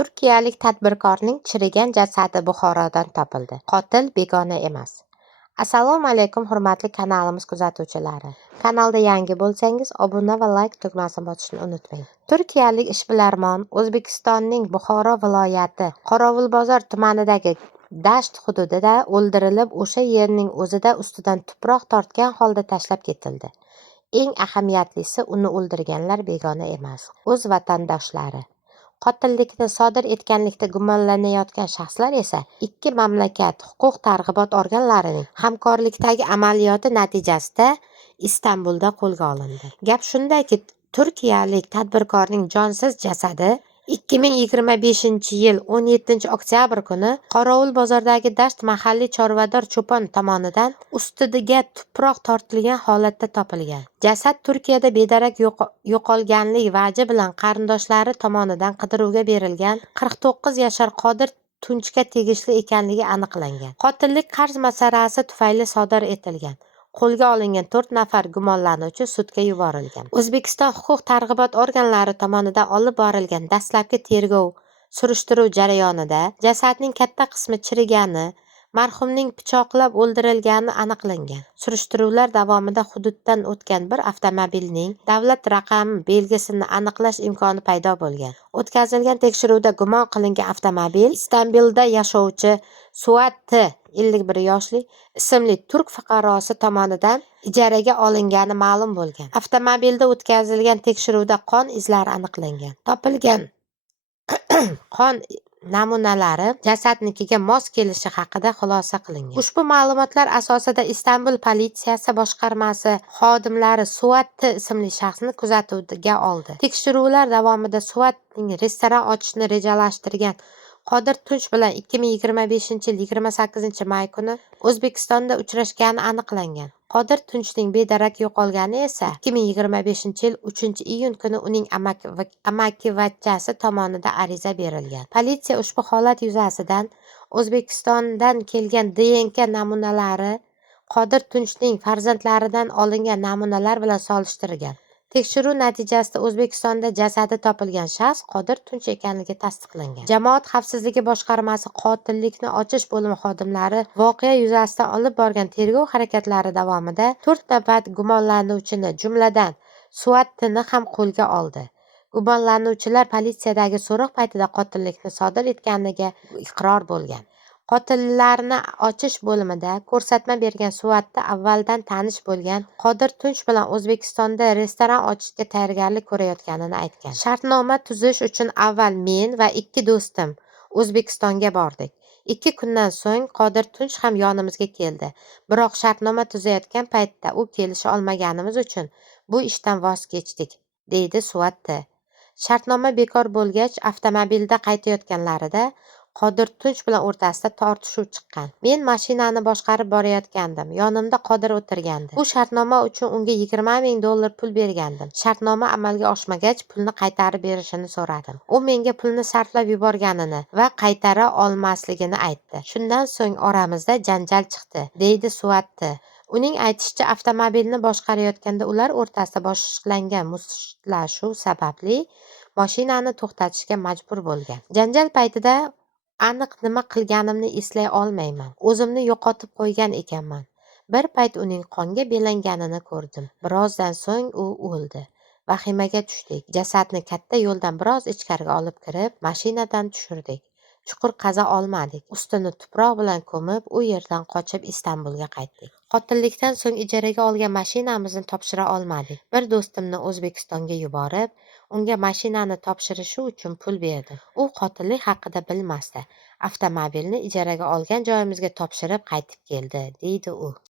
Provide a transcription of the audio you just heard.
Turkiyalik tadbirkorning chirigan jasadi Buxorodan topildi. Qotil begona emas. Assalomu alaykum, hurmatli kanalimiz kuzatuvchilari. Kanalda yangi bo'lsangiz, obuna va like tugmasini bosishni unutmang. Turkiyalik ishbilarmon O'zbekistonning Buxoro viloyati Qorovulbozor tumanidagi dasht hududida o'ldirilib, o'sha yerning o'zida ustidan tuproq tortgan holda tashlab ketildi. Eng ahamiyatlisi, uni o'ldirganlar begona emas, o'z vatandoshlari. Qotillikni sodir etganlikda gumonlanayotgan shaxslar esa ikki mamlakat huquq-tartibot organlarining hamkorlikdagi amaliyoti natijasida Istanbulda qo'lga olindi. Gap shundaki, turkiyalik tadbirkorning jonsiz jasadi 2025-yil 17-oktyabr kuni Qorovulbozordagi dasht mahalliy chorvador cho'pon tomonidan ustiga tuproq tortilgan holatda topilgan. Jasad Turkiyada bedarak yo'qolganlik vaji bilan qarindoshlari tomonidan qidiruvga berilgan 49 yashar Qodir Tunchga tegishli ekanligi aniqlangan. Qotillik qarz masalasi tufayli sodir etilgan. Qo'lga olingan 4 nafar gumonlanuvchi sudga yuborilgan. O'zbekiston huquq-tartibot organlari tomonidan olib borilgan dastlabki tergov-surishtiruv jarayonida jasadning katta qismi chirigani, marhumning pichoqlab o'ldirilgani aniqlangan. Surishtiruvlar davomida hududdan o'tgan bir avtomobilning davlat raqami belgisini aniqlash imkoni paydo bo'lgan. O'tkazilgan tekshiruvda gumon qilingan avtomobil Istanbulda yashovchi Suat T. 51 yoshli ismli turk fuqarosi tomonidan ijaraga olingani ma'lum bo'lgan. Avtomobilda o'tkazilgan tekshiruvda qon izlari aniqlangan. Topilgan qon namunalari jasadnikiga mos kelishi haqida xulosa qilingan. Ushbu ma'lumotlar asosida Istanbul politsiyasi boshqarmasi xodimlari Suat T. ismli shaxsni kuzatuvga oldi. Tekshiruvlar davomida Suatning restoran ochishni rejalashtirgan Qodir Tunch bilan 2025-yil 28 may kuni O'zbekistonda uchrashgani aniqlangan. Qodir Tunchning bedarak yo'qolgani esa 2025-yil 3-iyun kuni uning amakivachchasi tomonidan ariza berilgan. Politsiya ushbu holat yuzasidan O'zbekistondan kelgan DNK namunalari Qodir Tunchning farzandlaridan olingan namunalar bilan solishtirgan. Tekshiruv natijasida O'zbekistonda jasadi topilgan shaxs Qodir Tunch ekanligi tasdiqlangan. Jamoat xavfsizligi boshqarmasi qotillikni ochish bo'limi xodimlari voqea yuzasidan olib borgan tergov harakatlari davomida 4 nafar gumonlanuvchini, jumladan Suat T.ni ham qo'lga oldi. Gumonlanuvchilar politsiyadagi so'roq paytida qotillikni sodir etganiga iqror bo'lgan. Qotillarni ochish bo'limida ko'rsatma bergan Suatda avvaldan tanish bo'lgan Qodir Tunch bilan O'zbekistonda restoran ochishga tayyorgarlik ko'rayotganini aytgan. Shartnoma tuzish uchun avval men va 2 do'stim O'zbekistonga bordik. 2 kundan so'ng Qodir Tunch ham yonimizga keldi. Biroq shartnoma tuzayotgan paytda u kelisha olmaganimiz uchun bu ishdan voz kechdik, deydi Suat T. Shartnoma bekor bo'lgach, avtomobilda qaytayotganlarida Qodir Tunch bilan o'rtasida tortishuv chiqqan. Men mashinani boshqarib borayotgandim. Yonimda Qodir o'tirgandi. Bu shartnoma uchun unga $20,000 pul bergandim. Shartnoma amalga oshmagach, pulni qaytarib berishini so'radim. U menga pulni sarflab yuborganini va qaytara olmasligini aytdi. Shundan so'ng oramizda janjal chiqdi, deydi Suat T. Uning aytishicha, avtomobilni boshqarayotganda ular o'rtasida boshlangan mushtlashuv sababli mashinani to'xtatishga majbur bo'lgan. Janjal paytida aniq nima qilganimni eslay olmayman. O'zimni yo'qotib qo'ygan ekanman. Bir payt uning qonga belanganini ko'rdim. Birozdan so'ng u o'ldi. Vahimaga tushdik. Jasadni katta yo'ldan biroz ichkariga olib kirib, mashinadan tushirdik. Chuqur qaza olmadik. Ustini tuproq bilan ko'mib, u yerdan qochib Istanbulga qaytdik. Qotillikdan so'ng ijaraga olgan mashinamizni topshira olmadik. Bir do'stimni O'zbekistonga yuborib, unga mashinani topshirishi uchun pul berdim. U qotillik haqida bilmasdi. Avtomobilni ijaraga olgan joyimizga topshirib qaytib keldi, deydi u.